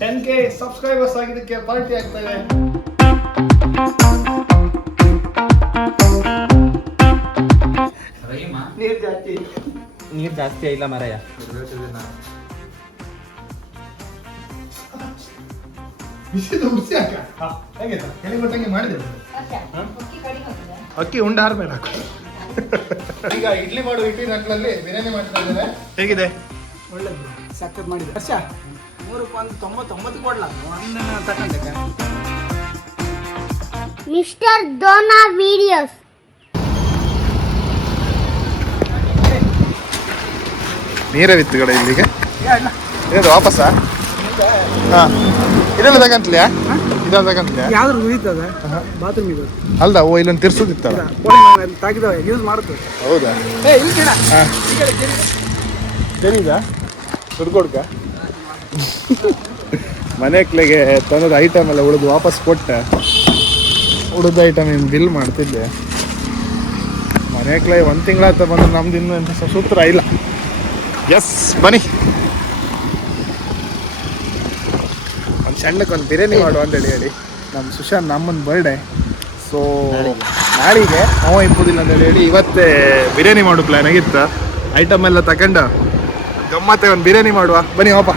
10K subscribers ಆಗಿದ್ದಕ್ಕೆ party ಆಗ್ತಾ ಇದೆ. ನೀರು ಜಾಸ್ತಿ ಇಲ್ಲ ಮರಯ್ಯ. ಅಕ್ಕಿ ಉಂಡ ಆದ್ಮೇಲೆ ಹಾಕು. ಈಗ ಇಡ್ಲಿ ಮಾಡುವ ಇಡ್ಲಿ ನಟ್ಲಲ್ಲಿ ಬಿರಿಯಾನಿ ಮಾಡ್ತಾ ಇದ್ದೇನೆ. ಹೇಗಿದೆ? ಒಳ್ಳೇದು, ಸಕ್ಕತ್ ಮಾಡಿದೆ. ವರ್ಷ 399 ಕೊಡ್ಲ ತಗೊಂಡೆ. Mister Dona videos. ನೀರೇ ವಿತ್ತುಗಳ ಇಲ್ಲಿಗೆ ಇದು ವಾಪಸ್ಸಾ? ಹಾಂ, ಇದೆಲ್ಲ ತಗಂತ್ಲಿಯಾ? ಇದೆಲ್ಲ ತಗಂತ್ಲಿಯಾ? ಯಾವ್ದು ಉಳಿತದ ಬಾತ್ರೂಮ್ ಇದು ಅಲ್ದ ಓ ಇಲ್ಲೊಂದು ತಿರ್ಸುದಿತ್ತಲ್ಲ ತಾಗಿದವ ಯೂಸ್ ಮಾಡುತ್ತೆ. ಹೌದಾ? ಜನಿದ ದುಡ್ಡು ಕೊಡ್ಕ ಮನೆಕ್ಲೆಗೆ ತಂದದ ಐಟಮ್ ಎಲ್ಲ ಉಳಿದು ವಾಪಸ್ ಕೊಟ್ಟೆ. ಉಳಿದ ಐಟಮ್ ಇನ್ನು ಬಿಲ್ ಮಾಡ್ತಿದ್ದೆ. ಮನೆಕ್ಲೆ 1 ತಿಂಗಳಾತ ಬಂದ್ರೆ ನಮ್ದು ಇನ್ನೂ ಎಂತ ಸೂತ್ರ ಇಲ್ಲ. ಎಸ್ ಬನ್ನಿ, ಒಂದು ಸಣ್ಣಕ್ಕೊಂದು ಬಿರಿಯಾನಿ ಮಾಡುವ ಅಂತೇಳಿ ಹೇಳಿ ನಮ್ಮ ಸುಶಾಂತ್ ನಮ್ಮನ ಬರ್ಡೇ. ಸೊ ನಾಳೆಗೆ ಅವ ಇಪ್ಪುದಿಲ್ಲ ಅಂತೇಳಿ ಹೇಳಿ ಇವತ್ತೇ ಬಿರಿಯಾನಿ ಮಾಡೋ ಪ್ಲ್ಯಾನ್ ಆಗಿತ್ತು. ಐಟಮ್ ಎಲ್ಲ ತಗೊಂಡು ಗಮ್ಮತ್ತೆ ಒಂದು ಬಿರಿಯಾನಿ ಮಾಡುವ. ಬನ್ನಿ ಹೋಪ.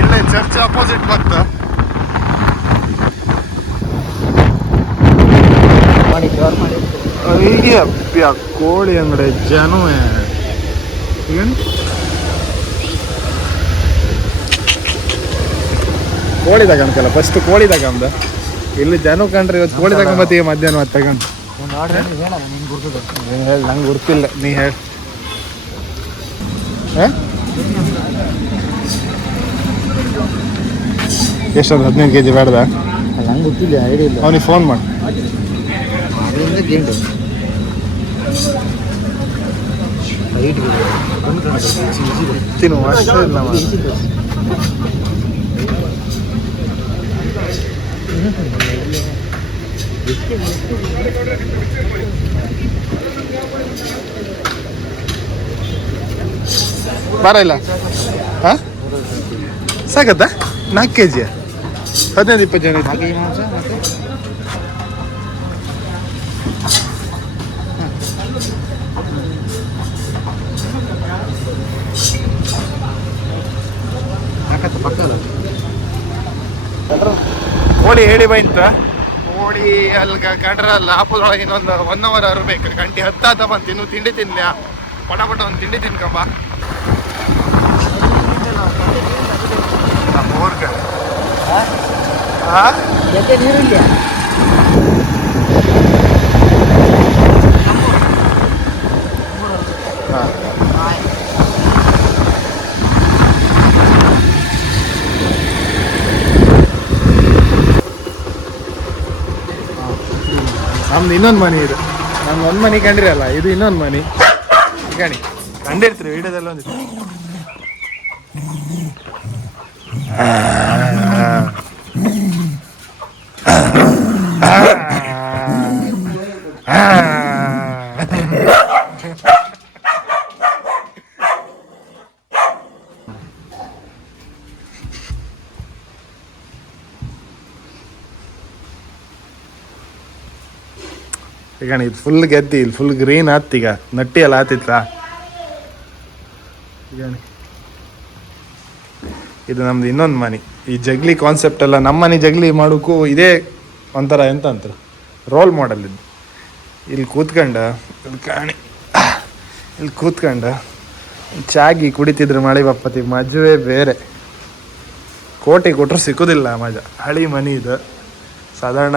ಇಲ್ಲೇ ಚರ್ಚ್ ಅಪೋಸಿಟ್ ಬರ್ತಾ ಕೋಳಿ ಅಂಗಡಿ ಜನ ಕೋಳಿ ತಗೊಂಡ್ಕಲ್ಲ ಫಸ್ಟ್ ಕೋಳಿ ತಗೊಂಡ. ಇಲ್ಲಿ ಜನ ಕಂಡ್ರೆ ಇವತ್ತು ಕೋಳಿ ತಗೊಂಬತ್ತೀವಿ ಮಧ್ಯಾಹ್ನ ಹೊತ್ತು ತಗೊಂಡು. ನಂಗೆ ಗೊತ್ತಿಲ್ಲ, ನೀ ಹೇಳಿ. ಎಷ್ಟೊಂದು 15 kg ಬೇಡ್ದ? ನಂಗೆ ಗೊತ್ತಿಲ್ಲ, ಐಡಿಯಾ ಇಲ್ಲ. ಅವನಿಗೆ ಫೋನ್ ಮಾಡಿ. ತಿನ್ನು ಅಷ್ಟೇ ಇಲ್ಲ. ಬಾರ ಇಲ್ಲ ಹಾಂ ಸಾಕತ್ತಾ? 4 kg 15-20 ಜನ ಇತ್ತು. ಕೋಳಿ ಹೇಳಿ ಬೈಂತ ಕೋಳಿ ಅಲ್ಲಿ ಗಂಡ್ರಲ್ಲ ಆಪದೊಳಗೆ ಇನ್ನೊಂದು 1 hour ಅರ್ಬೇಕು. ಗಂಟೆ 10 ಬಂತು, ಇನ್ನು ತಿಂಡಿ ತಿನ್ಲ್ಯಾ? ಪಟ ಒಂದು ತಿಂಡಿ ತಿನ್ಕಪ್ಪ. ನೀರಿಲ್ಲ ನಮ್ದು ಇನ್ನೊಂದು ಮನೆ ಇದು. ನಮ್ದು ಒಂದು ಮನೆ ಕಂಡಿರಲ್ಲ, ಇದು ಇನ್ನೊಂದು ಮನೆ ಗಣಿ ಕಂಡಿರ್ತೀರಿ ವಿಡಿಯೋದೆಲ್ಲ ಒಂದಿತ್ತು. ಈಗ ಇದು ಫುಲ್ ಗೆದ್ದಿ, ಇಲ್ಲಿ ಫುಲ್ ಗ್ರೀನ್ ಆತ್ತೀಗ. ನಟ್ಟಿ ಎಲ್ಲ ಆತಿತ್ತ. ಈಗ ಇದು ನಮ್ದು ಇನ್ನೊಂದು ಮನೆ. ಈ ಜಗ್ಲಿ ಕಾನ್ಸೆಪ್ಟ್ ಎಲ್ಲ ನಮ್ಮ ಮನೆ ಜಗ್ಲಿ ಮಾಡೋಕ್ಕೂ ಇದೇ ಒಂಥರ ಎಂತ ಅಂತಾರೆ ರೋಲ್ ಮಾಡೆಲ್. ಇದು ಇಲ್ಲಿ ಕೂತ್ಕೊಂಡು ಇಲ್ಲಿ ಕಾಣಿ ಇಲ್ಲಿ ಕೂತ್ಕೊಂಡು ಚಾಗಿ ಕುಡಿತಿದ್ರೆ ಮಳೆ ಬಪ್ಪತಿ ಮಜವೇ ಬೇರೆ. ಕೋಟಿ ಕೊಟ್ಟರು ಸಿಕ್ಕೋದಿಲ್ಲ ಮಜಾ. ಹಳಿ ಮನೆ ಇದು. ಸಾಧಾರಣ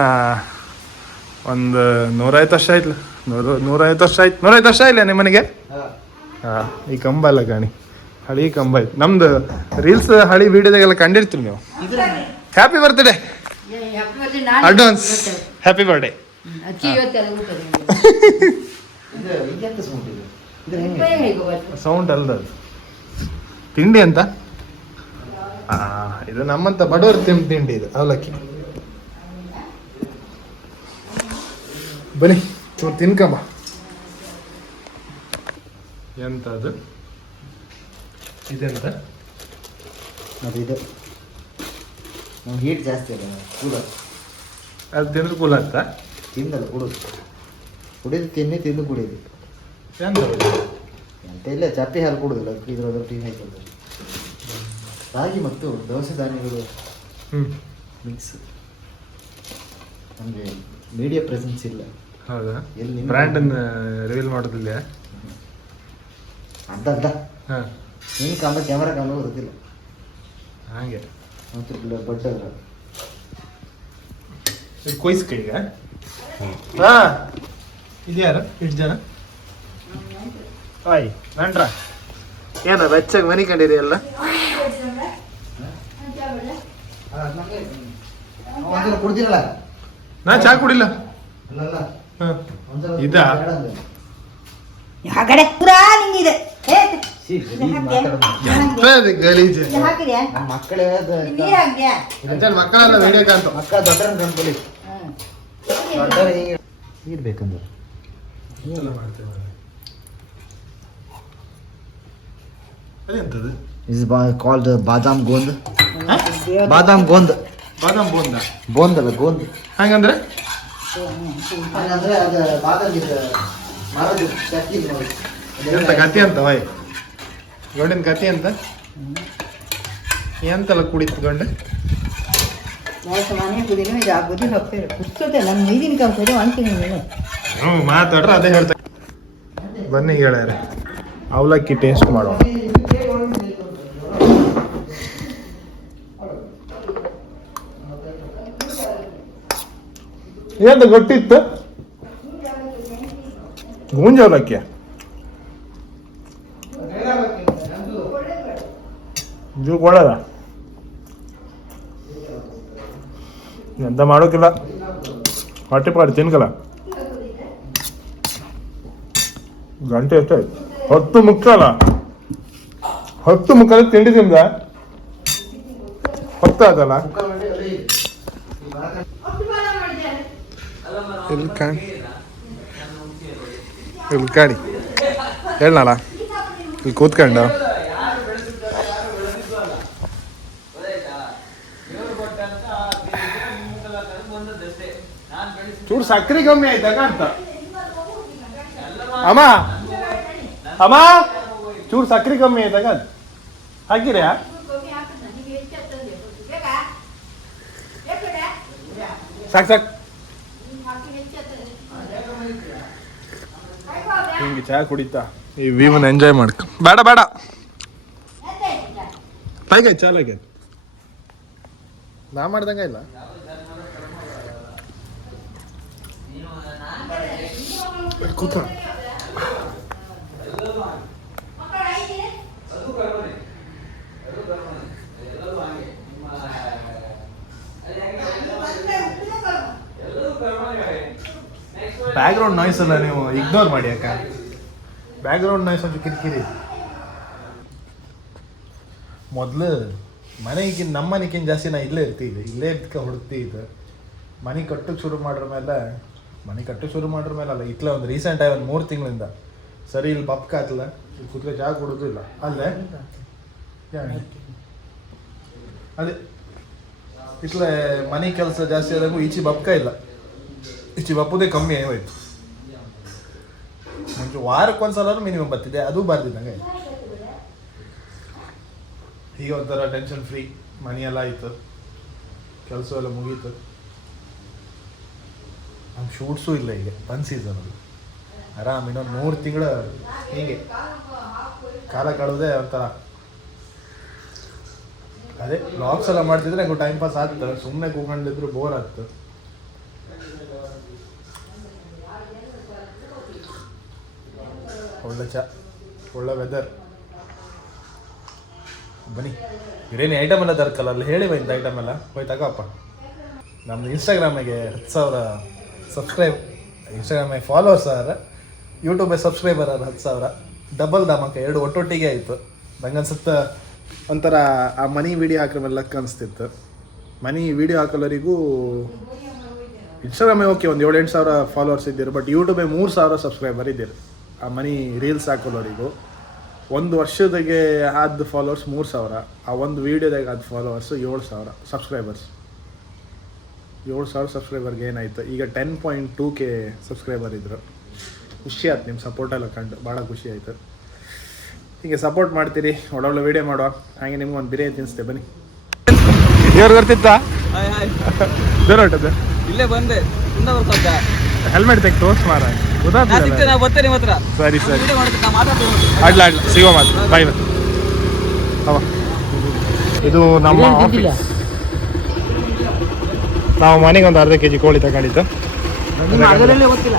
ಒಂದು 150 ವರ್ಷ ಆಯ್ತಲ್ಲ. 150 ವರ್ಷ ಆಯ್ತು. 150 ವರ್ಷ ಇಲ್ಲ ನಿಮ್ಮ ಮನೆಗೆ? ಹಾಂ, ಈ ಕಂಬ ಎಲ್ಲ ಕಾಣಿ ಹಳಿ ಕಂಬ ಆಯ್ತು. ನಮ್ದು ರೀಲ್ಸ್ ಹಳಿ ವಿಡಿಯೋದಾಗೆಲ್ಲ ಕಂಡಿರ್ತೀವಿ ನೀವು. Happy birthday advance. Happy birthday. Sound ಅಲ್ದ ತಿಂಡಿ ಅಂತ. ಇದು ನಮ್ಮಂತ ಬಡವರ ತಿಂಡಿ. ಇದು ಅವಲಕ್ಕಿ. ಬನ್ನಿ ಚೂರು ತಿನ್ಕಂಬ. ಎಂತ ಅದು ಇದೆಂತ ಅದು ಇದು ನಾವು ಹೀಟ್ ಜಾಸ್ತಿ ಅಲ್ಲ ಕೂಲರ್. ಅದು ತಿಂದ್ರೆ ಕೂಲ್ ಅಂತ ತಿಂದಲ್ಲ ಕುಡಿದು ಕುಡಿದು ತಿಂದು ಕುಡಿಯೋದು. ಎಂತ ಎಂತ ಇಲ್ಲ, ಚಪ್ಪಿ ಹಾಲು ಕುಡುದಿಲ್ಲ, ಇದ್ರೊಳಗೆ ಟೀ ಹಾಕಿದ್ರು. ರಾಗಿ ಮತ್ತು ದವಸ ಧಾನ್ಯಗಳು ಮಿಕ್ಸ್. ನಮಗೆ ಮೀಡಿಯಾ ಪ್ರೆಸೆನ್ಸ್ ಇಲ್ಲ. ಹೌದಾ? ಎಲ್ಲಿ ಬ್ರ್ಯಾಂಡನ್ನು ರಿವೀಲ್ ಮಾಡೋದಿಲ್ಲ ಅಂತ ಹಾಂ ನಿನ್ನ ಕ್ಯಾಮ್ರಾ ಕಾಣ ಗೊತ್ತಿಲ್ಲ ಹಾಗೆ. ಮತ್ತು ಬಡ್ಡ ಇದು ಕೊಯ್ಸ್ ಕೈಗ ಹಾಂ ಇದು ಯಾರು ಇಷ್ಟು ಜನ ಆಯ್ ನಂಟ್ರ ಏನ ಬೆಚ್ಚಾಗ ಮನೆ ಕಂಡಿರಿ ಎಲ್ಲ ಕುಡ್ದಿರಲ್ಲ. ನಾ ಚಾ ಕುಡಿಲ್ಲ. ಅಲ್ಲಲ್ಲ ಹಾಂ ಇದಾ ಆ ಕಡೆ ಪೂರಾ ನಿಂಗಿದೆ. ಗಲೀಜು ನಮ್ಮ ಮಕ್ಕಳೇ ನೀರ್ ಹಾಕ್ದ್ಯಾ? ಮಕ್ಕಳೆಲ್ಲ ವಿಡಿಯೋ ಕಾಂತ ಮಕ್ಕಳ ದೊಡ್ಡರನ್ನ ಕಂಡ್ಕೊಳ್ಳಿ. ದೊಡ್ಡರ ನೀರು ಬೇಕಂದ್ರೆ ಅದೆಂತದು ಇಸ್ ಕಾಲ್ಡ್ ಬಾದಾಮ್ ಗೋಂದ್. ಬಾದಾಮ್ ಗೋಂದ್. ಬಾದಾಮ್ ಬೋಂದ ಬೋಂದಲ್ಲ ಗೋಂದ್. ಹಂಗಂದ್ರೆ ಹಂಗಂದ್ರೆ ಅದು ಬಾದಾಮ್ ಇದು ಮರದ ಚಕ್ಕಿ ನೋಡಿ. ಎಂತ ಕತಿ ಅಂತ ವೈ ಗಂಡಿನ ಕತಿ ಅಂತ ಎಂತೆಲ್ಲ ಕುಡಿತು ಗಂಡ ಮನೆ ಕುದಿನ ಇದು ಆಗೋದು ಹೋಗ್ತೇವೆ ಕುಸ್ತದೆ ನನ್ನ ನೀರಿನ ಕಾವ್ತದೆ ಅಂತೀನಿ ನೀನು. ಹ್ಞೂ ಮಾತಾಡ್ರೆ ಅದೇ ಹೇಳ್ತಾ ಬನ್ನಿ ಗೆಳೆಯರೆ ಅವಲಕ್ಕಿ ಟೇಸ್ಟ್ ಮಾಡುವ. ಏನು ಗೊತ್ತಿತ್ತು ಗೂಂಜ ಅವಲಕ್ಕಿ ಜೂ ಕೊಡಲ್ಲ ಎಂತ ಮಾಡೋಕಿಲ್ಲ ಹೊಟ್ಟೆ ಪಾಡು ತಿನ್ಕಲ್ಲ. ಗಂಟೆ ಎಷ್ಟಾಯ್ತು? 10 ಮುಕ್ಕಾಲ 10 ಮುಕ್ಕಾಲ ತಿಂಡಿ ತಿಂದ 10 ಆದಲ್ಲ. ಇಲ್ಲಿ ಕಾಣಿ ಹೇಳಲ್ಲ ಇಲ್ಲಿ ಕೂತ್ಕೊಂಡು ಚೂರು ಸಕ್ಕರೆ ಕಮ್ಮಿ ಆಯ್ತಾಗ ಅಂತ ಅಮ್ಮ ಅಮ್ಮ ಚೂರು ಸಕ್ಕರೆ ಕಮ್ಮಿ ಆಯ್ತಾಗ ಅದು ಹಾಕಿರ್ಯಾ ಸಾಕು ಸಾಕು ಹಿಂಗೆ ಚಹಾ ಕುಡಿತಾ ಈ ವ್ಯೂವನ್ನ ಎಂಜಾಯ್ ಮಾಡ್ಕ. ಬೇಡ ಬೇಡ ಹಾಗೆ ಚಾಲಾಗೆ ನಾ ಮಾಡ್ದಂಗ ಇಲ್ಲ. ಕೂತ ಬ್ಯಾಕ್ಗ್ರೌಂಡ್ ನಾಯ್ಸ್ ಅಲ್ಲ ನೀವು ಇಗ್ನೋರ್ ಮಾಡಿ ಅಕ್ಕ. ಬ್ಯಾಕ್ಗ್ರೌಂಡ್ ನಾಯ್ಸ್ ಒಂದು ಕಿರಿಕಿರಿ. ಮೊದಲು ಮನೆಗಿಂತ ನಮ್ಮ ಮನೆಗಿಂತ ಜಾಸ್ತಿ ನಾ ಇಲ್ಲೇ ಇರ್ತೀವಿ, ಇಲ್ಲೇ ಇದ್ಕ ಹುಡುಕ್ತಿದ್ದೆ. ಮನೆ ಕಟ್ಟಕ್ಕೆ ಶುರು ಮಾಡ್ರ ಮೇಲೆ ಅಲ್ಲ ಇತ್ಲ ಒಂದು ರೀಸೆಂಟಾಗಿ ಒಂದು 3 ತಿಂಗಳಿಂದ ಸರಿ ಇಲ್ಲಿ ಬಪ್ಕ ಆತಲ್ಲ ಇಲ್ಲಿ ಕೂತ್ರೆ ಜಾಗ ಕೊಡೋದು ಇಲ್ಲ ಅಲ್ಲೇ ಅದೇ ಇತ್ಲ ಮನೆ ಕೆಲಸ ಜಾಸ್ತಿ ಆದಾಗೂ ಈಚೆ ಬಪ್ಕ ಇಲ್ಲ, ಈಚೆ ಬಪ್ಪುದೇ ಕಮ್ಮಿ ಆಗೋಯ್ತು. ಮುಂಚೆ ವಾರಕ್ಕೊಂದ್ಸಲ ಮಿನಿಮಮ್ ಬರ್ತಿದ್ದೆ, ಅದು ಬರ್ತಿದ್ದಂಗೆ. ಈಗ ಒಂಥರ ಟೆನ್ಷನ್ ಫ್ರೀ, ಮನೆಯೆಲ್ಲ ಆಯಿತು, ಕೆಲಸ ಎಲ್ಲ ಮುಗೀತು. ನಮ್ಮ ಶೂಟ್ಸು ಇಲ್ಲ ಈಗ ಒನ್ ಸೀಸನಲ್ಲಿ ಆರಾಮ್ ಇನ್ನೊಂದು 3 ತಿಂಗಳು ಹೀಗೆ ಕಾಲ ಕಳೆದೇ ಒಂಥರ. ಅದೇ ಬ್ಲಾಗ್ಸ್ ಎಲ್ಲ ಮಾಡ್ತಿದ್ರೆ ನಂಗೆ ಟೈಮ್ ಪಾಸ್ ಆಗ್ತದೆ, ಸುಮ್ಮನೆ ಕೂತ್ಕೊಂಡಿದ್ರು ಬೋರ್ ಆಗ್ತದೆ. ಒಳ್ಳೆ ಒಳ್ಳೆ ವೆದರ್. ಬನ್ನಿ ಇರೇನು ಐಟಮ್ ಎಲ್ಲ ತರ್ಕಲ್ಲ ಅಲ್ಲಿ ಹೇಳಿ ಇಂಥ ಐಟಮ್ ಎಲ್ಲ ಹೋಯ್ ತಗೋಪ್ಪ. ನಮ್ಮದು ಇನ್ಸ್ಟಾಗ್ರಾಮಿಗೆ 10,000 ಸಬ್ಸ್ಕ್ರೈಬ್, ಇನ್ಸ್ಟಾಗ್ರಾಮಿಗೆ ಫಾಲೋವರ್ಸ್ ಆದ್ರೆ, ಯೂಟ್ಯೂಬಿಗೆ ಸಬ್ಸ್ಕ್ರೈಬರ್ ಆದ್ರೆ 10,000. ಡಬಲ್ ಧಮಾಕ 2 ಒಟ್ಟೊಟ್ಟಿಗೆ ಆಯಿತು. ನಂಗನ್ಸುತ್ತೆ ಒಂಥರ ಆ ಮನಿ ವೀಡಿಯೋ ಹಾಕಿರೋ ಮೇಲೆ ಲಕ್ ಅನಿಸ್ತಿತ್ತು. ಮನಿ ವೀಡಿಯೋ ಹಾಕೋಲ್ಲರಿಗೂ ಇನ್ಸ್ಟಾಗ್ರಾಮೇ ಓಕೆ ಒಂದು 7-8 ಸಾವಿರ ಫಾಲೋವರ್ಸ್ ಇದ್ದೀರು, ಬಟ್ ಯೂಟ್ಯೂಬೇ 3,000 ಸಬ್ಸ್ಕ್ರೈಬರ್ ಇದ್ದೀರು ಆ ಮನಿ ರೀಲ್ಸ್ ಹಾಕೋಲ್ಲರಿಗೂ. 1 ವರ್ಷದಾಗೆ ಆದ ಫಾಲೋವರ್ಸ್ 3000, ಆ ಒಂದು ವೀಡಿಯೋದಾಗ ಆದ ಫಾಲೋವರ್ಸು 7000 ಸಬ್ಸ್ಕ್ರೈಬರ್ಸ್. 7000 ಸಬ್ಸ್ಕ್ರೈಬರ್ಗೆ ಏನಾಯಿತು, ಈಗ 10.2K ಸಬ್ಸ್ಕ್ರೈಬರ್ ಇದ್ದರು. ಖುಷಿ ಆಯ್ತು ನಿಮ್ಮ ಸಪೋರ್ಟೆಲ್ಲ ಕಂಡು, ಭಾಳ ಖುಷಿ ಆಯಿತು. ಹೀಗೆ ಸಪೋರ್ಟ್ ಮಾಡ್ತೀರಿ, ಒಳ್ಳೊಳ್ಳೆ ವೀಡಿಯೋ ಮಾಡುವ. ಹಾಗೆ ನಿಮ್ಗೆ ಒಂದು ಬಿರಿಯಾನಿ ತಿನ್ನಿಸ್ತೆ ಬನ್ನಿ. ದೇವ್ರು ಬರ್ತಿತ್ತಾ? ದೇವ್ರು ಹೊಟ್ಟದ್ದು ಇಲ್ಲೇ ಬಂದೆ, ಮುಂದೆ ಬರ್ಕೊಂಡ ಹೆಲ್ಮೆಟ್ ತೆಗೆ ತೋರ್ಸ್ ಮಾರ, ಗೊತ್ತಾಗ್ತದೆ. ನಾ ಬರ್ತೇನೆ ನಿಮ್ಮ ಹತ್ರ. ಸರಿ ಸರಿ, ಮಾತಾಡ್ತೀನಿ. ಆಡ್ಲ ಸಿಗೋ ಮಾತು, ಬಾಯ್ ಬಾಯ್. ಅವ ಇದು ನಮ್ಮ ಆಫೀಸ್. ನಾವು ಮನೆಗೆ ಒಂದು ಅರ್ಧ kg ಕೋಳಿ ತಗೊಂಡಿತ್ತು. ಅದರಲ್ಲೇ ಗೊತ್ತಿಲ್ಲ.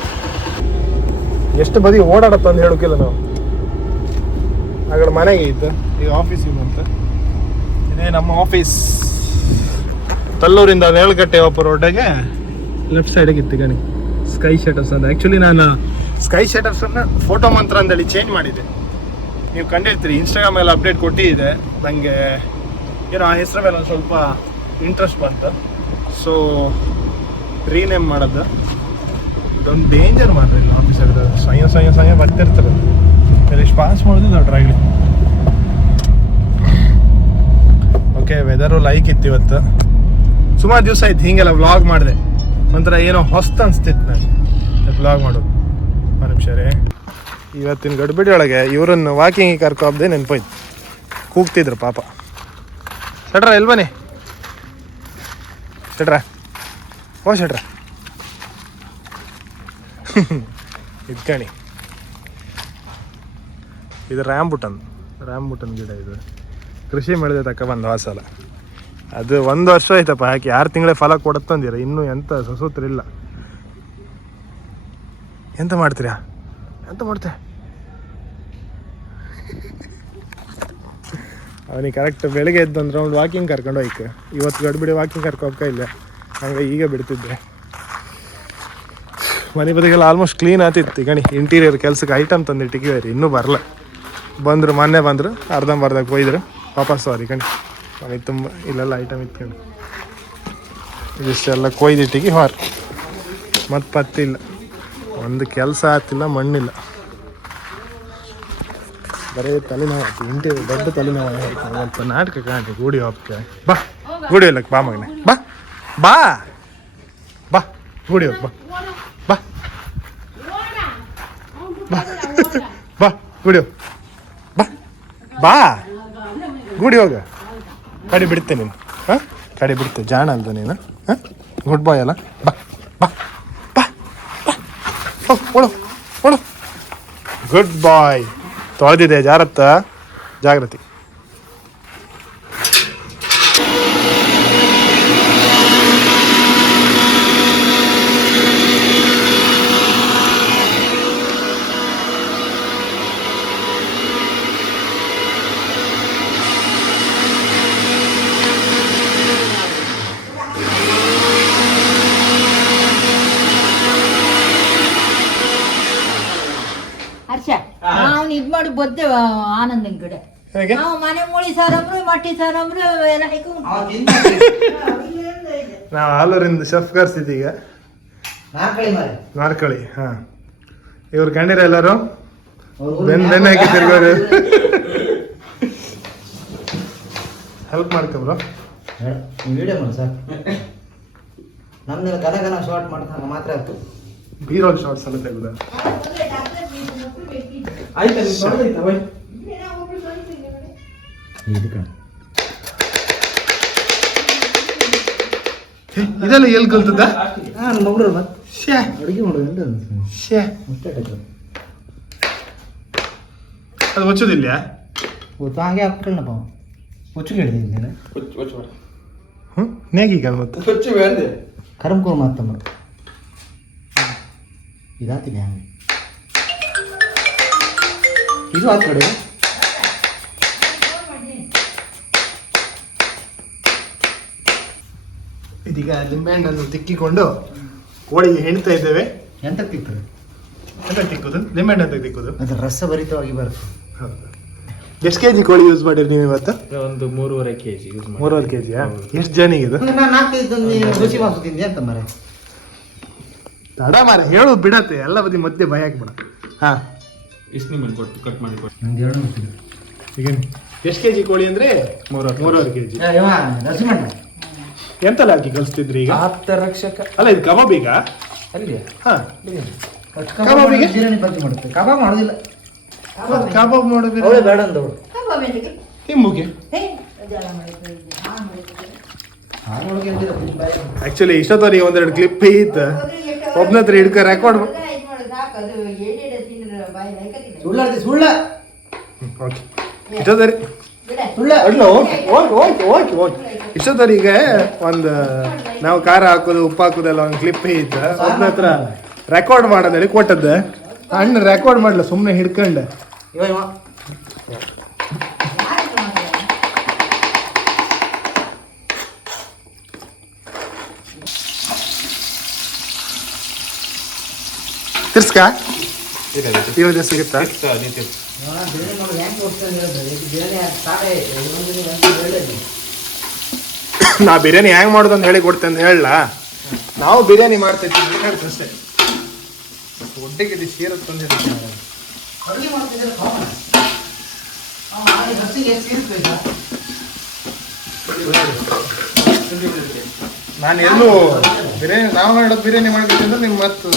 ಎಷ್ಟು ಬದಿ ಓಡಾಡತ್ತ ಅಂತ ಹೇಳೋಕಿಲ್ಲ ನಾವು. ಆಗಡೆ ಮನೆಗೆ ಇತ್ತು, ಈಗ ಆಫೀಸಿಗೆ ಬಂತ. ಇದೇ ನಮ್ಮ ಆಫೀಸ್. ತಲ್ಲೂರಿಂದ ನೇಳಗಟ್ಟೆ ಒಬ್ಬ ರೋಡ್ಗೆ ಲೆಫ್ಟ್ ಸೈಡಿಗೆ ಇತ್ತು ಗಣಿ ಸ್ಕೈ ಶಟರ್ಸ್ ಅಂತ. ಆ್ಯಕ್ಚುಲಿ ನಾನು ಸ್ಕೈ ಶಟರ್ಸನ್ನು ಫೋಟೋ ಮಂತ್ರ ಅಂತೇಳಿ ಚೇಂಜ್ ಮಾಡಿದ್ದೆ. ನೀವು ಕಂಡಿರ್ತೀರಿ, ಇನ್ಸ್ಟಾಗ್ರಾಮಲ್ಲಿ ಅಪ್ಡೇಟ್ ಕೊಟ್ಟಿದ್ದೆ. ನನಗೆ ಏನೋ ಆ ಹೆಸರ ಮೇಲೆ ಒಂದು ಸ್ವಲ್ಪ ಇಂಟ್ರೆಸ್ಟ್ ಬಂತು, ಸೊ ರೀನೇಮ್ ಮಾಡೋದು. ಇದೊಂದು ಡೇಂಜರ್ ಮಾತ್ರ ಇಲ್ಲ ಆಫೀಸರ್. ಸಯ ಬರ್ತಿರ್ತಾರೆ, ಎಷ್ಟು ಪಾಸ್ ಮಾಡೋದು ದೊಡ್ಡರಾಗಲಿ. ಓಕೆ, ವೆದರು ಲೈಕ್ ಇತ್ತು ಇವತ್ತು. ಸುಮಾರು ದಿವಸ ಆಯ್ತು ಹೀಗೆಲ್ಲ ವ್ಲಾಗ್ ಮಾಡಿದೆ, ಒಂಥರ ಏನೋ ಹೊಸ್ತು ಅನಿಸ್ತಿತ್ತು ನಾನು ವ್ಲಾಗ್ ಮಾಡೋದು. ಒಂದು ನಿಮಿಷ ರೀ, ಇವತ್ತಿನ ಗಡ್ಬಿಡಿ ಒಳಗೆ ಇವರನ್ನು ವಾಕಿಂಗಿಗೆ ಕರ್ಕೊಬ್ಬದೆ ನೆನಪೋಯ್ತು. ಕೂಗ್ತಿದ್ರು ಪಾಪ. ಶೆಟ್ರ ಎಲ್ಲಿ ಬನ್ನಿ, ಶೆಟ್ರ ಓ ಶೆಟ್ರ ಇದ್ಕಣಿ. ಇದು ರ್ಯಾಂಬುಟನ್ ಗಿಡ. ಇದು ಕೃಷಿ ಮೇಳದ ತಕ್ಕ ಬಂದು ಹೊಸಲ. ಅದು 1 ವರ್ಷ ಆಯ್ತಪ್ಪ ಹಾಕಿ, 6 ತಿಂಗಳೇ ಫಲ ಕೊಡತ್ತಂದಿರ. ಇನ್ನೂ ಎಂತ ಸಸೂತ್ರಿಲ್ಲ. ಎಂತ ಮಾಡ್ತೀರಾ, ಎಂತ ಮಾಡ್ತೆ ಅವನಿಗೆ ಕರೆಕ್ಟ್ ಬೆಳಗ್ಗೆ ಎದ್ದು ಒಂದು ರೌಂಡ್ ವಾಕಿಂಗ್ ಕರ್ಕೊಂಡು ಹೋಯ್ಕೆ. ಇವತ್ತು ಗಡ್ಬಿಡಿ ವಾಕಿಂಗ್ ಕರ್ಕೋಕ ಇಲ್ಲ, ಹಂಗೆ ಈಗ ಬಿಡ್ತಿದ್ದೆ. ಮನೆ ಬದಿಗೆಲ್ಲ ಆಲ್ಮೋಸ್ಟ್ ಕ್ಲೀನ್ ಆತಿತ್ತು ಗಣಿ. ಇಂಟೀರಿಯರ್ ಕೆಲಸಕ್ಕೆ ಐಟಮ್ ತಂದಿಟ್ಟಿಗೆ ರೀ, ಇನ್ನೂ ಬರಲ್ಲ. ಬಂದರು, ಮೊನ್ನೆ ಬಂದರು, ಅರ್ಧಂಬರ್ಧಕ್ಕೆ ಹೋಯ್ದರು ವಾಪಸ್. ಸಾರಿ ಕಣಿ, ಮನೆಗೆ ತುಂಬ ಇಲ್ಲೆಲ್ಲ ಐಟಮ್ ಇತ್ಕೊಂಡು ಇದಿಷ್ಟೆಲ್ಲ ಕೊಯ್ದಿಟ್ಟಿಗೆ ಹೊರ. ಮತ್ತು ಪತ್ತಿಲ್ಲ, ಒಂದು ಕೆಲಸ ಆಗ್ತಿಲ್ಲ, ಮಣ್ಣಿಲ್ಲ, ಬರೀ ತಲೆನೋವು ಆಯ್ತು. ಇಂಟೀರಿಯರ್ ದೊಡ್ಡ ತಲೆನೋವು ಆಯ್ತು. ಸ್ವಲ್ಪ ನಾಟಕ ಕಾಣಿ ಗೂಡಿ ಹೋಗಕ್ಕೆ. ಬಾ ಗೂಡಿ ಹೋಗ್ಲಕ್ಕೆ, ಬಾ ಮಗನೆ, ಬಾ ಬಾ ಬಾ ಗೂಡಿ ಹೋಗಿ, ಬಾ ಬಾ ಬಾ ಬಾ ಗೂಡಿ ಹೋಗಿ, ಬಾ ಬಾ ಗೂಡಿ ಹೋಗ. ಕಡೆ ಬಿಡ್ತೆ ನೀನು, ಹಾಂ ಕಡೆ ಬಿಡ್ತೆ, ಜಾಣ ಅಲ್ದ ನೀನು, ಹಾಂ ಗುಡ್ ಬಾಯ್ ಅಲ್ಲ. ಬಾ ಬಾ ಬಾ ಬಾ ಓಳು ಓಳು, ಗುಡ್ ಬಾಯ್. ತೊಳೆದಿದೆ, ಜಾರತ್ತ, ಜಾಗೃತಿ. ಹರ್ಷ, ನಾವು ಇದ್ ಮಾಡಿ ಬದ್ದೆ ಆನಂದನ್ ಕಡೆ. ಹೇಗೆ ನಾವು ಮನೆ ಮುಳಿ ಸಾರಮ್ರು, ಮಟ್ಟಿ ಸಾರಮ್ರು ಎಲ್ಲ ಹಾಕೊಂಡು ನಾವು ಆಲೂರಿಂದ ಶೆಫ್ ಕರ್ಸಿದ್ದೀಗ ನಾರ್ಕಳಿ. ಹಾಂ, ಇವ್ರು ಕಂಡಿರ ಎಲ್ಲರೂ ಬೆನ್ನ ಹಾಕಿ ತಿರ್ಗೋರು. ಹೆಲ್ಪ್ ಮಾಡ್ಕೊಬ್ರು. ವಿಡಿಯೋ ಮಾಡಿ ಸರ್, ನಮ್ದು ಗನ ಶಾರ್ಟ್ ಮಾಡ್ತಾರೆ ಮಾತ್ರ ಆಯ್ತು. ಬೀರೋಲ್ ಶಾರ್ಟ್ಸ್ ಎಲ್ಲ ತೆಗೆದ ಇದೆಲ್ಲ ಎಲ್ಲಿ ಕಲ್ತದ? ಅಡುಗೆ ಮಾಡೋದು ಅದು ಹೊಚ್ಚೋದಿಲ್ಲ, ಹಂಗೆ ಹಾಕ್ಕೊಳ್ಳಪ್ಪ. ಹೊಚ್ಚು ಕೇಳಿದ್ದೀನಿ ಹ್ಞೂ ನೇಗೀಗ ಮತ್ತೆ ಕರಂಕೋ ಮಾತಮ್ಮ ಇದಾತಿದೆ ಹಂಗೆ. ಇದು ಆ ಕಡೆ ಇದೀಗ ಲಿಂಬೆಹಣ್ಣನ್ನು ತಿಕ್ಕಿಕೊಂಡು ಕೋಳಿಗೆ ಹೆಣ್ತಾ ಇದ್ದೇವೆ. ಎಂತ ತಿಕ್ತದೆ? ಎಂತ ತಿಕ್ಕೋದು? ಲಿಂಬೆಹಣ್ಣು ಅಂತ ತಿಕ್ಕೋದು. ಅದು ರಸಭರಿತವಾಗಿ ಬರುತ್ತೆ. ಹೌದು. ಎಷ್ಟು ಕೆಜಿ ಕೋಳಿ ಯೂಸ್ ಮಾಡಿರಿ ನೀವು ಇವತ್ತು? ಒಂದು 3.5 kg ಯೂಸ್ ಮಾಡಿ. 3.5 kg? ಎಷ್ಟು ಜನಿಗೆ ಇದು? ನಾನು ನಾಲ್ಕೈದು ರುಚಿ ಮಾಂಸ ತಿಂದೆ ಅಂತ ಮರೆ. ತಡ ಮಾರೆ ಹೇಳೋದು ಬಿಡತ್ತೆ, ಎಲ್ಲ ಬದಿ ಮಧ್ಯೆ ಭಯ ಹಾಕ್ಬೇಡ. ಹಾಂ ಎಷ್ಟು ನಿಮ್ಮಲ್ಲಿ ಕೊಟ್ಟು ಕಟ್ ಮಾಡಿ ಕೊಟ್ಟು ನಂಗೆ ಎರಡು ಗೊತ್ತಿಲ್ಲ. ಈಗ ಎಷ್ಟು ಕೆ ಜಿ ಕೋಳಿ ಅಂದರೆ 3.5 ಕೆ ಜಿ. ನರಸಿಂಹಣ್ಣ ಎಂತೆಲ್ಲ ಹಾಕಿ ಕಲಿಸ್ತಿದ್ರಿ ಈಗ? ಆಪ್ತರಕ್ಷಕ ಅಲ್ಲ ಇದು ಕಬಾಬ್ ಈಗ? ಅಲ್ಲಿ ಹಾಂ, ಕಬಾಬಿಗೆ ಬಿರಿಯಾನಿ ಬಗ್ಗೆ ಮಾಡುತ್ತೆ. ಕಬಾಬ್ ಮಾಡೋದಿಲ್ಲ. ಕಬಾಬ್ ಮಾಡೋದು ಅವಳೇ ಬೇಡ ಅಂದವಳು. ತಿಂಬುಗೆ ಆಕ್ಚುಲಿ ಇಷ್ಟೊತ್ತವರಿಗೆ ಒಂದೆರಡು ಕ್ಲಿಪ್ ಇತ್ತು, ಒಬ್ನ ಹತ್ರ ಹಿಡ್ಕೊ ರೆಕಾರ್ಡ್. ಸುಳ್ಳ ಓಕೆ, ಇಷ್ಟೊತ್ತರಿ ಸುಳ್ಳ ಅಡ್ಲ okay okay okay okay okay ಇಷ್ಟೊತ್ತವರಿಗೆ ಒಂದು ನಾವು ಖಾರ ಹಾಕೋದು ಉಪ್ಪು ಹಾಕೋದೆಲ್ಲ ಒಂದು ಕ್ಲಿಪ್ ಇತ್ತು, ಒಬ್ನ ಹತ್ರ ರೆಕಾರ್ಡ್ ಮಾಡೋದೇಳಿ ಕೊಟ್ಟದ್ದೆ. ಅಣ್ಣ ರೆಕಾರ್ಡ್ ಮಾಡಲ, ಸುಮ್ಮನೆ ಹಿಡ್ಕೊಂಡೆ. ಇವ ಇವ ತಿರ್ಸ್ಕ ಇವತ್ತು ಸಿಗುತ್ತಾ? ನಾ ಬಿರಿಯಾನಿ ಹೆಂಗ್ ಮಾಡೋದು ಅಂತ ಹೇಳಿ ಕೊಡ್ತೆ ಅಂತ ಹೇಳಲ್ಲ. ನಾವು ಬಿರಿಯಾನಿ ಮಾಡ್ತೈತಿ ಅಷ್ಟೇ. ಒಡ್ಡಿಗೆ ಇದು ಸೀರತ್ ತಂದು ಅಡುಗೆ ಮಾಡ್ತಿದ್ರೆ ನಾನು ಎಲ್ಲೂ ಬಿರಿಯಾನಿ ನಾವು ಮಾಡೋದು ಬಿರಿಯಾನಿ ಮಾಡ್ಬೇಕಂದ್ರೆ ನಿಮ್ಗೆ ಮತ್ತೆ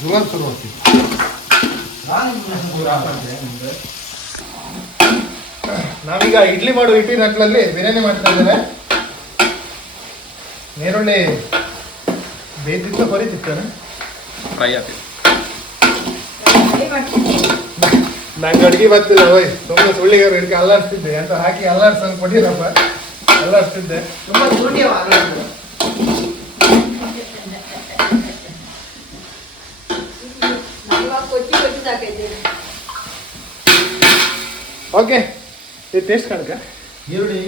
ಜುಗಾಲ್ ಶುರು ಆಗ್ತೀವಿ. ನಾವೀಗ ಇಡ್ಲಿ ಮಾಡೋ ಇಟ್ಟಿನ ಹಾಕ್ಲಲ್ಲಿ ಬಿರಿಯಾನಿ ಮಾಡ್ತಾ ಇದ್ದೇವೆ. ನೀರುಳ್ಳಿ ಬೇಯ್ತಿತ್ತು, ಬರೀತಿತ್ತಾನೆ ಫ್ರೈ ಆಗ್ತದೆ. ನಂಗೆ ಅಡುಗೆ ಬರ್ತಿಲ್ಲ ಹೋಯ್, ಸುಮ್ಮನೆ ಸುಳ್ಳಿಗೆ ಹಿಡ್ಕೆ ಅಲ್ಲಾಡ್ತಿದ್ದೆ ಅಂತ ಹಾಕಿ ಅಲ್ಲಾಡ್ಸಂಗೆ ಕೊಟ್ಟಿರಪ್ಪ, ಅಲ್ಲಾಡ್ತಿದ್ದೆ. ತುಂಬ ಚೂಟಿಯವ ಓಕೆ, ಇದು ಟೇಸ್ಟ್ ಕಾಣಕ ಈರುಳ್ಳಿ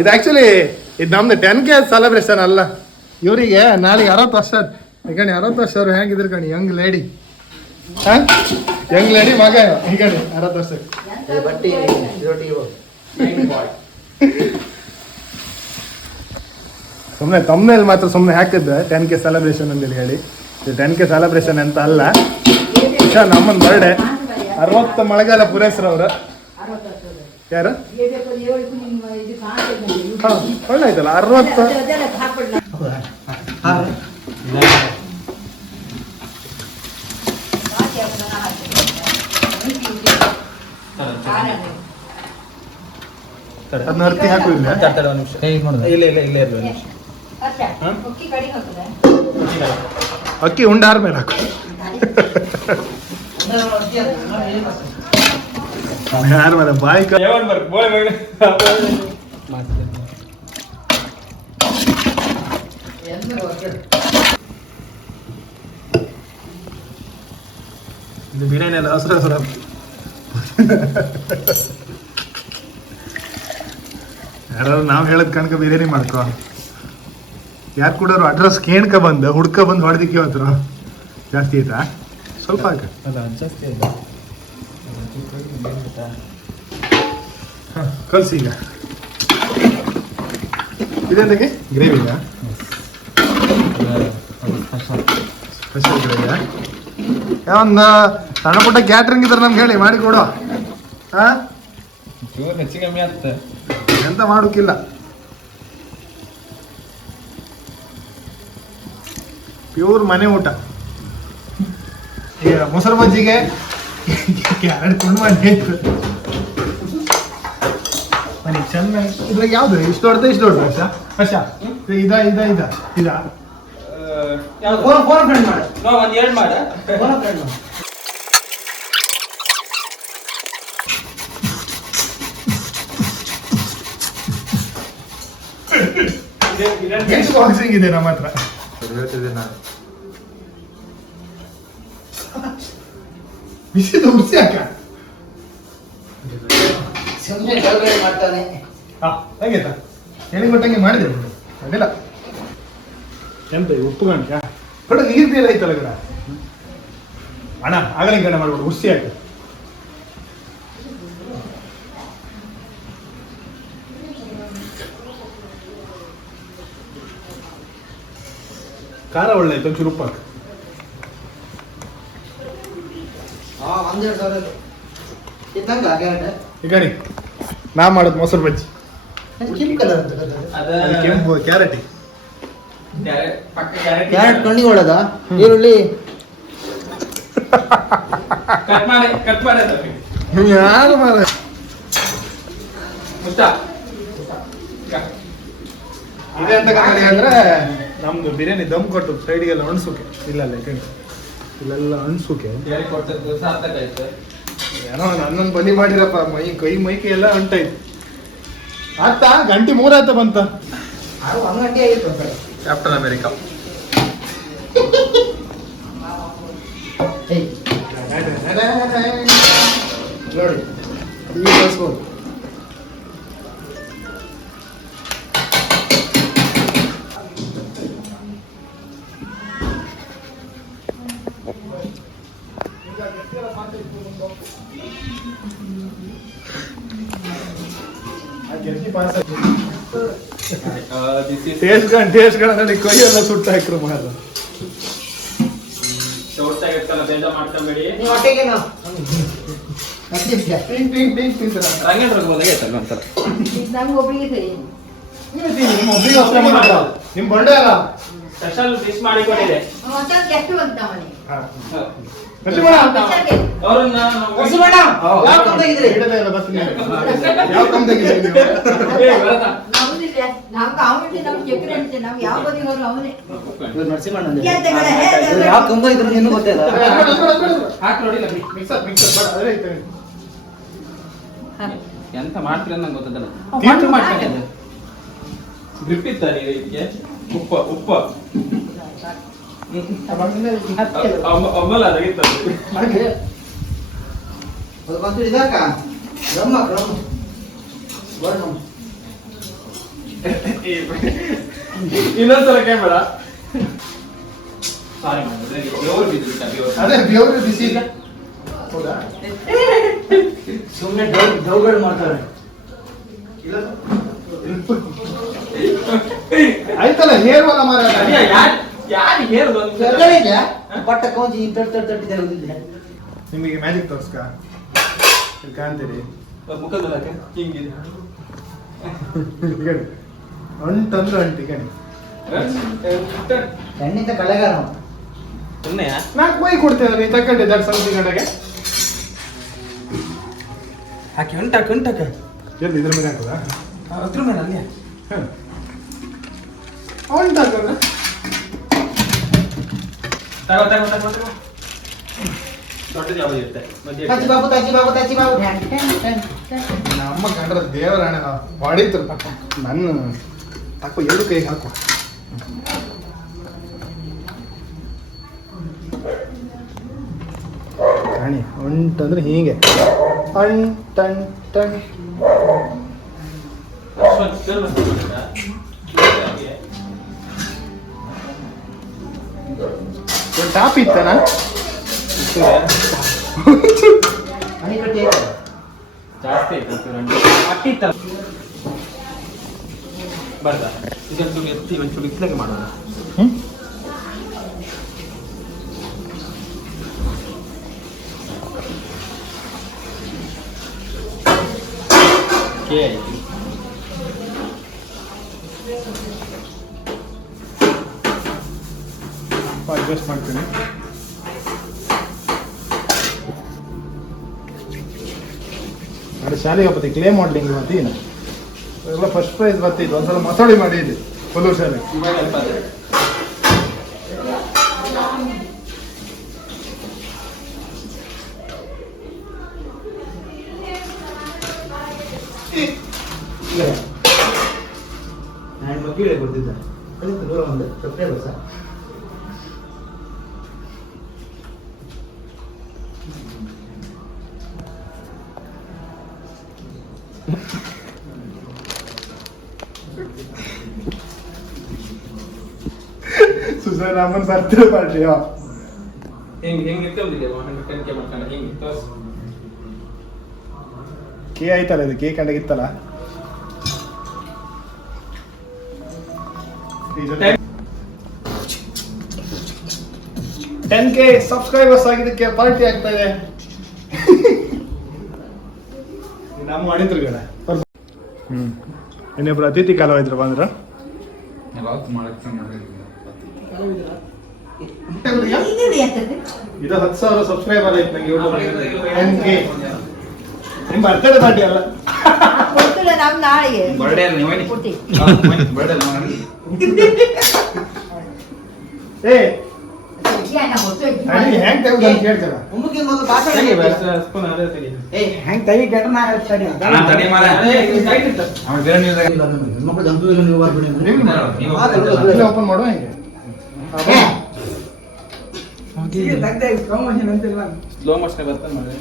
ಇದು ಆ್ಯಕ್ಚುಲಿ ಇದು ನಮ್ದು 10K ಸೆಲೆಬ್ರೇಷನ್ ಅಲ್ಲ. ಇವರಿಗೆ ನಾಳೆಗೆ 60 ವರ್ಷ. ಈಗ 60 ವರ್ಷ ಅವ್ರು ಹೆಂಗಿದ್ರು ಕಣಿ, ಯಂಗ್ ಲೇಡಿ. ಹಾಂ, ಯಂಗ್ ಲೇಡಿ ಮಗ ಈಗ 60 ವರ್ಷ. ಬಟ್ಟಿ ಸುಮ್ಮನೆ ತಮ್ಮನೇಲಿ ಮಾತ್ರ ಸುಮ್ಮನೆ ಹಾಕಿದ್ದೆ 10K ಸೆಲೆಬ್ರೇಷನ್ ಅಂತೇಳಿ ಹೇಳಿ. ಇದು 10K ಸೆಲೆಬ್ರೇಷನ್ ಅಂತ ಅಲ್ಲ, ನಮ್ಮನ್ ಬರ್ಡೇ. 60 ಮಳೆಗಾಲ ಪೂರೈಸ್ರವ್ರು ಯಾರು? ಹಾಂ, ಒಳ್ಳೆ ಆಯ್ತಲ್ಲ 60. ಅದನ್ನ ಅರ್ತಿ ಹಾಕು ಇಲ್ಲ. ಇಲ್ಲ ಇಲ್ಲ ಇಲ್ಲ ಇರಲಿ ಒಂದು ನಿಮಿಷ. ಅಕ್ಕಿ ಉಂಡಾರ ಮೇಲೆ ಹಾಕು. ಯಾರು ಮರ ಬಾಯಿ ಇದು ಬಿರಿಯಾನಿ ಅಲ್ಲ, ಹಸ್ರ ಹಸ್ರ. ಯಾರು ನಾವು ಹೇಳದ್ ಕಣಕ ಬಿರಿಯಾನಿ ಮಾಡ್ಕೊ. ಯಾರು ಕೊಡೋರು ಅಡ್ರೆಸ್ ಕೇಳ್ಕ ಬಂದು ಹುಡ್ಕ ಬಂದು ಹೊಡೆದಿಕ್ಕೆ ಹತ್ರ ಜಾಸ್ತಿ ಆಯ್ತಾ? ಸ್ವಲ್ಪ ಹಾಕ. ಜಾಸ್ತಿ ಹಾಂ, ಕಲ್ಸಿ ಈಗ. ಇದೆಂತಕ್ಕೆ ಗ್ರೇವಿಗ? ಸ್ಪೆಷಲ್ ಗ್ರೇವಿಯಾ? ಒಂದು ಸಣ್ಣ ಪುಟ್ಟ ಕ್ಯಾಟ್ರಿಂಗ್ ಇದ್ರೆ ನಮ್ಗೆ ಹೇಳಿ ಮಾಡಿ ಕೊಡು. ಹಾಂ, ಹೆಚ್ಚು ಕಮ್ಮಿ ಆಗ್ತದೆ, ಎಂತ ಮಾಡೋಕ್ಕಿಲ್ಲ. ಪ್ಯೂರ್ ಮನೆ ಊಟ. ಈಗ ಮೊಸರು ಬಜ್ಜಿಗೆ ಕ್ಯಾರೆಟ್ ಕೊಂಡು ಮಾಡಿ ಆಯ್ತು. ನನಗೆ ಚೆನ್ನಾಗಿ ಇದ್ರಾಗ ಯಾವುದು ಇಷ್ಟು ದೊಡ್ಡದ ಇಷ್ಟು ದೊಡ್ಡ ವರ್ಷ ವರ್ಷ ಇದ ಇದ ಇದ ಇದ ಫೋನ್ ಫ್ರೆಂಡ್ ಮಾಡ, ಒಂದು ಎರಡು ಮಾಡ. ಫೋನ್ ಫ್ರೆಂಡ್ ಮಾಡ. ಎಷ್ಟು ಬಾಕ್ಸಿಂಗ್ ಇದೆ ನಮ್ಮ ಹತ್ರ. ಹೇಳ್ತಿದ್ದೆ ನಾನು. ಬಿಸಿದು ಉರ್ಸಿ ಹಾಕ. ಸುಮ್ಮನೆ ಗಲ್ಗಡೆ ಮಾಡ್ತಾನೆ. ಹಾಂ, ಹೇಗಾಯ್ತಾ? ಹೇಳಿ ಕೊಟ್ಟಂಗೆ ಮಾಡಿದೆ ಅಡ್ಡಿಲ್ಲ. ಎಂತ ಉಪ್ಪು ಗಂಟ ಕೊಡ ನೀರು ನೀರು ಐತಲ್ಲ ಗಿಡ ಅಣ್ಣ ಆಗಲಿಂಗಣ್ಣ ಮಾಡ್ಬಿಡು ಹುಸಿ ಆಯ್ತು. ಖಾರ ಒಳ್ಳೆ ಆಯ್ತು, ಒಂಚೂರು ಉಪ್ಪು ಹಾಕು. ಒಂದೆರಡು ಸಾವಿರ ಇದ್ದಂಗ ಕ್ಯಾರೆಟ್ ಈಗ ನಾ ಮಾಡೋದು ಮೊಸರು ಬಜ್ಜಿ, ಕೆಂಪು ಕಲರ್ ಅಂತ ಅದು ಕೆಂಪು ಕ್ಯಾರೆಟ್. ಕ್ಯಾರೆಟ್ ಕಣ್ಣಿಗೆ ಒಳದ ಈರುಳ್ಳಿ ಕಟ್ ಮಾಡಿ ಯಾರು ಮಾರ ಇದೆ ಅಂತ ಕನ್ನಡಿ ಅಂದ್ರೆ ನಮ್ದು ಬಿರಿಯಾನಿ ದಮ್ ಕೊಟ್ಟು ಸೈಡ್ಗೆಲ್ಲ ಅಣ್ಸುಕೆ ಇಲ್ಲಲ್ಲ ಈ ಕಡೆ ಇಲ್ಲೆಲ್ಲ ಅಣ್ಸುಕೆ ಏನೋ ನನ್ನನ್ನು ಬಲಿ ಮಾಡಿರಪ್ಪ, ಮೈಕೈ ಎಲ್ಲ ಅಂಟಾಯ್ತು. ಆತ ಗಂಟೆ 3 ಆಯ್ತು ಬಂತ. 1 ಗಂಟೆ ಆಗಿತ್ತು ಕ್ಯಾಪ್ಟನ್ ಅಮೆರಿಕಾ. ನೋಡಿ ಈಗ ಕಳಿಸ್ಬೋದು. ಟೇಸ್ಟ್ ನೋಡಿ ಕೈಯೆಲ್ಲ ಸುಟ್ಟು ಹಾಕ್ರು ಮಾರ. ಮಾಡ್ಕೊಂಬೇಡಿ. ನೀವು ಹೊಟ್ಟೆಗೆ ನಾವು ನಮ್ಗೆ ಒಬ್ಬರಿಗೆ ಸರಿ ನಿಮ್ ಬಂಡೆ ಅಲ್ಲ ಸ್ಪೆಷಲ್ ಡಿಶ್ ಮಾಡಿಕೊಟ್ಟಿದೆ. ಹೊಸಕ್ಕೆ ಎಷ್ಟು ಬಂತ ಮನೆ ಅವ್ರನ್ನ ಯಾವ ಕಂತಾಗಿದ್ರಿ? ಯಾವ ಕಂತಾಗಿದ್ರಿ ನೀವು? ನಮ್ದಿದೆ ನಮ್ಗೆ ಅವನಿಗೆ ನಮ್ಗೆ ಚಕ್ರೆ ಅಂತೆ ನಮ್ಗೆ ಯಾವ ಬದಿ ಹೋದ್ರು ಅವನೇ ಯಾವ ಕಂಬ ಇದ್ರು ನಿನ್ನ ಗೊತ್ತಿಲ್ಲ. ಹಾಕಿ ನೋಡಿಲ್ಲ ಮಿಕ್ಸರ್ ಬೇಡ ಅದೇ ಐತೆ. ಎಂತ ಮಾಡ್ತೀರ ನಂಗೆ ಗೊತ್ತದಲ್ಲ. ತೀರ್ಥ ಮಾಡ್ಕೊಂಡು ಗ್ರಿಪ್ ಇತ್ತ ನೀರು ಇದಕ್ಕೆ ಉಪ್ಪ ಅಮ್ಮಲ್ಲ ಅದಾಗಿತ್ತು. ಅದು ಬಂತು ಇದಾಕ ರಮ್ಮ ರಮ್ಮ ವರ್ಣ ಇನ್ನೊಂದ್ಸಲ ಕೇಳ್ಬೇಡ. ಸಾರಿ ಅದೇ ಬೆವರು ಬಿಸಿ ಇಲ್ಲ. ಹೌದಾ? ಸುಮ್ಮನೆ ಡೌಗಳು ಮಾಡ್ತಾರೆ. ಆಯ್ತಲ್ಲ ಹೇಳುವಲ್ಲ ಮಾರ. ಯಾರು ಹೇಳುದು ಪಟ್ಟ ಕೌಂಜಿ ತಟ್ಟಿದ್ದಾರೆ. ನಿಮಗೆ ಮ್ಯಾಜಿಕ್ ತೋರ್ಸ್ಕ ಇಲ್ಲಿ ಕಾಣ್ತೀರಿ ಮುಖದ ಹಿಂಗಿದೆ ಅಂಟಂದ್ರೆ ಅಂಟಿ ಕಣಿ ಎಣ್ಣಿಂದ ಕಳೆಗಾರ ಸುಮ್ಮನೆಯಾ? 4 ಬೈ ಕೊಡ್ತೇವೆ ನೀ ತಗೊಂಡಿದ್ದ ಸಂತಿ ಗಂಟೆಗೆ ಹಾಕಿ ಉಂಟಾಕ ಎಲ್ಲಿ ಇದ್ರ ಮೇಲೆ ಹಾಕುದಾ? ಹತ್ರ ಮೇಲೆ ಅಲ್ಲಿ ಅಂಟಾಕಲ್ಲ ದೊಡ್ಡ ಜಾಬ್ ಇರುತ್ತೆ. ತಚ್ಚಿ ಬಾಬು ತಚ್ಚಿ ಬಾಬು ತಚ್ಚಿ ಬಾಬು. ನಮ್ಮ ಕಂಡ್ರ ದೇವರಾಣೆ ಹೊಡಿತು ನನ್ನ ತಕ್ಕ 2 ಕೈಗೆ ಹಾಕು. ಕಾಣಿ ಅಂಟಂದ್ರೆ ಹೀಗೆ ಅಂಟನ್ ಟನ್ ಟಾಪ್ ಇತ್ತನ ಅಣಿಕಟ್ಟಿ ಜಾಸ್ತಿ ಅಟ್ಟಿತ್ತ ಬರ್ದ ಇದೊಂದು ಎತ್ತಿ ಒಂಚೂರು ಇತ್ಲಾಗೆ ಮಾಡೋಣ. ಅಡ್ಜಸ್ಟ್ ಮಾಡ್ತೀನಿ. ಅದು ಶಾಲೆಗೆ ಹೋಗ್ತದೆ ಕ್ಲೇ ಮಾಡ್ಲಿಂಗ್ ಮತ್ತೀನ ಎಲ್ಲ ಫಸ್ಟ್ ಪ್ರೈಸ್ ಬರ್ತಿದ್ದು. ಒಂದ್ಸಲ ಮಸೋಡಿ ಮಾಡಿದ್ದೆ ಕೊಲ್ಲೂರು ಶಾಲೆ. ನಾನು ಮಕ್ಕಳಿಗೆ ಕೊಡ್ತಿದ್ದ ಅದಕ್ಕೆ ದೂರ ಒಂದು ಸಬ್ಸ್ಕ್ರೈಬರ್ಸ ಸುಜಯ್ ರಾಮನ್ ಬರ್ತಿರೋ ಪಾರ್ಟಿಯೋ ಹೆಂಗೆ ಇರ್ತೇವೆ 110K ಮಾಡ್ಕೊಂಡು ಹೆಂಗೆ ತೋರ್ಸು. ಕೆ ಆಯ್ತಲ್ಲ ಇದು ಕೆ ಕಂಡಾಗಿತ್ತಲ್ಲ. Ten- 10K ಸಬ್ಸ್ಕ್ರೈಬರ್ಸ್ ಆಗಿದ್ದಕ್ಕೆ ಪಾರ್ಟಿ ಆಗ್ತಾ ಇದೆ. ನಮ್ಮ ಮಾಡಿದ್ರುಗಳ ಇನ್ನೊಬ್ರು ಅತಿಥಿ ಕಲಾವಿದ್ರು ಬಂದ್ರು. ಇದು 10,000 ಸಬ್ಸ್ಕ್ರೈಬರ್ ಆಯ್ತು ನಂಗೆ ಯೂಟ್ಯೂಬ್. 10K ನಿಮ್ಮ ಬರ್ತಡೇ ಪಾರ್ಟಿ ಅಲ್ಲ. ಗೊತ್ತಿಲ್ಲ ನಮ್ ನಾಳೆಗೆ ಬರ್ಡೇ ಅಲ್ಲ ನೀವೇನಿ? ಕೊಡ್ತೀವಿ. ಬರ್ಡೇ ಅಲ್ಲ ನನಗೆ. ಏ ಏನ ಗೊತ್ತು ಅಡಿ ಹ್ಯಾಂಗ್ ತೆಗ್ದು ಅಂತ ಕೇಳ್ತಾರ. ತೆಗಿ ಬಸ್ ಸ್ಪೂನ್ ಅದೇ ತೆಗಿ. ಹೆಂಗ್ ತೈ ಗೆಟನ ಹೇಳ್ತಾನೆ ಅಣ್ಣ ತಡಿ ಮಾರ. ಟೈಟ್ ಇತ್ತು. ಅವನು ಬೇರೆ ನೀವು ಹೆಣ್ಮಕ್ಳು ಜಂತು ಇಲ್ಲ ನೀವು ಬರ್ಬಿಡಿ ನೀವು ಓಪನ್ ಮಾಡುವ ಹೆಂಗೆ ಸ್ಲೋ ಮೋಷನ್ ಬರ್ತಾನೆ ಮಾಡಿ.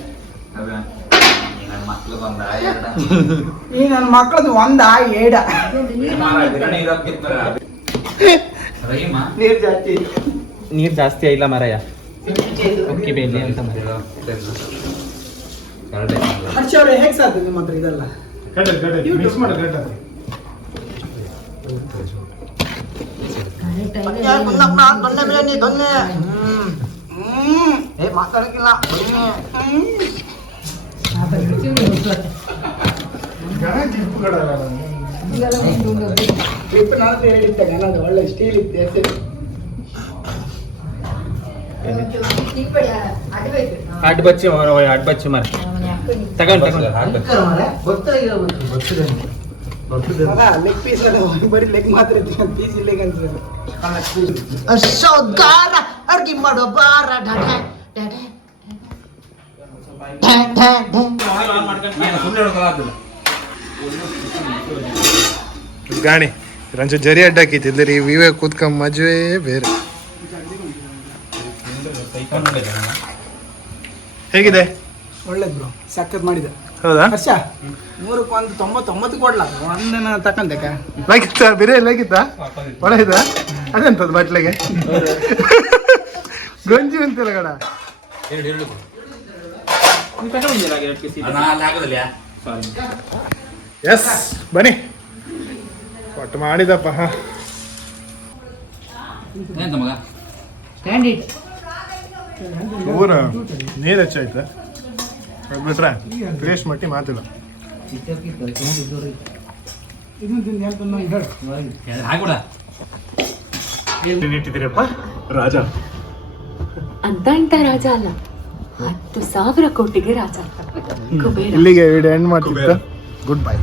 ಈ ನನ್ನ ಮಕ್ಕಳದು ಒಂದ ಏಡ ನೀರ್ ಜಾಸ್ತಿ ನೀರು ಜಾಸ್ತಿ ಇಲ್ಲ ಮರಯ್ಯ. ಅಕ್ಕಿ ಬೇಲಿ ಅಂತ ಹರ್ಷ ಅವ್ರೆ ಹೇಗ್ ಸಾಧ್ಯ ನಿಮ್ಮ ಹತ್ರ ಇದೆಲ್ಲ ಗಡ್ಡ ಮಿಕ್ಸ್ ಮಾಡಿ ಗಡ್ಡ. ಮಾತಾಡಕ್ಕಿಲ್ಲ ಜಿಪ್ಪುಗಡ ಟ್ರಿಪ್ ನಾನು ಹೇಳಿದ್ದೆ ನಾನು ಒಳ್ಳೆ ಸ್ಟೀಲ್ ಇತ್ತು ಅಡ್ ಬಚ್ಚಿ ಅಡ್ ಬಚ್ಚಿ ಮರ ತಗೊಂಡು ಲೆಗ್ ಪೀಸ್ ಬರೀ ಲೆಗ್ ಮಾತ್ರ ಪೀಸ್ ಲೆಗ್ ಅಂತ ಅಡ್ಗೆ ಮಾಡೋ ಬಾರ ಗಾಣಿ ರಂಚು ಜರಿ ಅಡ್ಡಾಕಿತ್ತಿದ್ರಿ ವಿವೇ ಕೂತ್ಕೊಂಡ್ ಮಜುವೆ ಬೇರೆ. ಹೇಗಿದೆ? ಒಳ್ಳೇದ್ ಬ್ರೋ ಸಖತ್ ಮಾಡಿದೆ. ಹೌದಾ? ಹರ್ಷ 100ಕ್ಕೆ 99 ಕೊಡ್ಲ ಒಂದನ್ನ ತಕೊಂಡಕ್ಕ ಲಾಗಿತ್ತಾ ಬೇರೆ ಲಾಗಿತ್ತಾ ಒಳ ಇದ ಅದೆಂತದ್ದು ಬಟ್ಲೆಗೆ ಗಂಜಿ ಅಂತಿಲ್ಲ ಗಡ. ಎಸ್ ಬನ್ನಿ ಒಟ್ಟು ಮಾಡಿದಪ್ಪ. ಕ್ಯಾಂಡಿಡ್ ಊರ ನೀರು ಹೆಚ್ಚಾಯ್ತು ಅದು ಬಿಟ್ರೆ ಫ್ರೆಶ್ ಮಟ್ಟಿ ಮಾತಿಲ್ಲ. ಇಟ್ಟಿದ್ದೀರಪ್ಪ ರಾಜ ಅಂತ ಇಂತ ರಾಜ ಅಲ್ಲ, 10,000 ಕೋಟಿಗೆ ರಾಜ. ಕುಬೇರ. ಇಲ್ಲಿಗೆ ವಿಡಿಯೋ ಎಂಡ್ ಮಾಡ್ತಿತ್ತು. Good bye.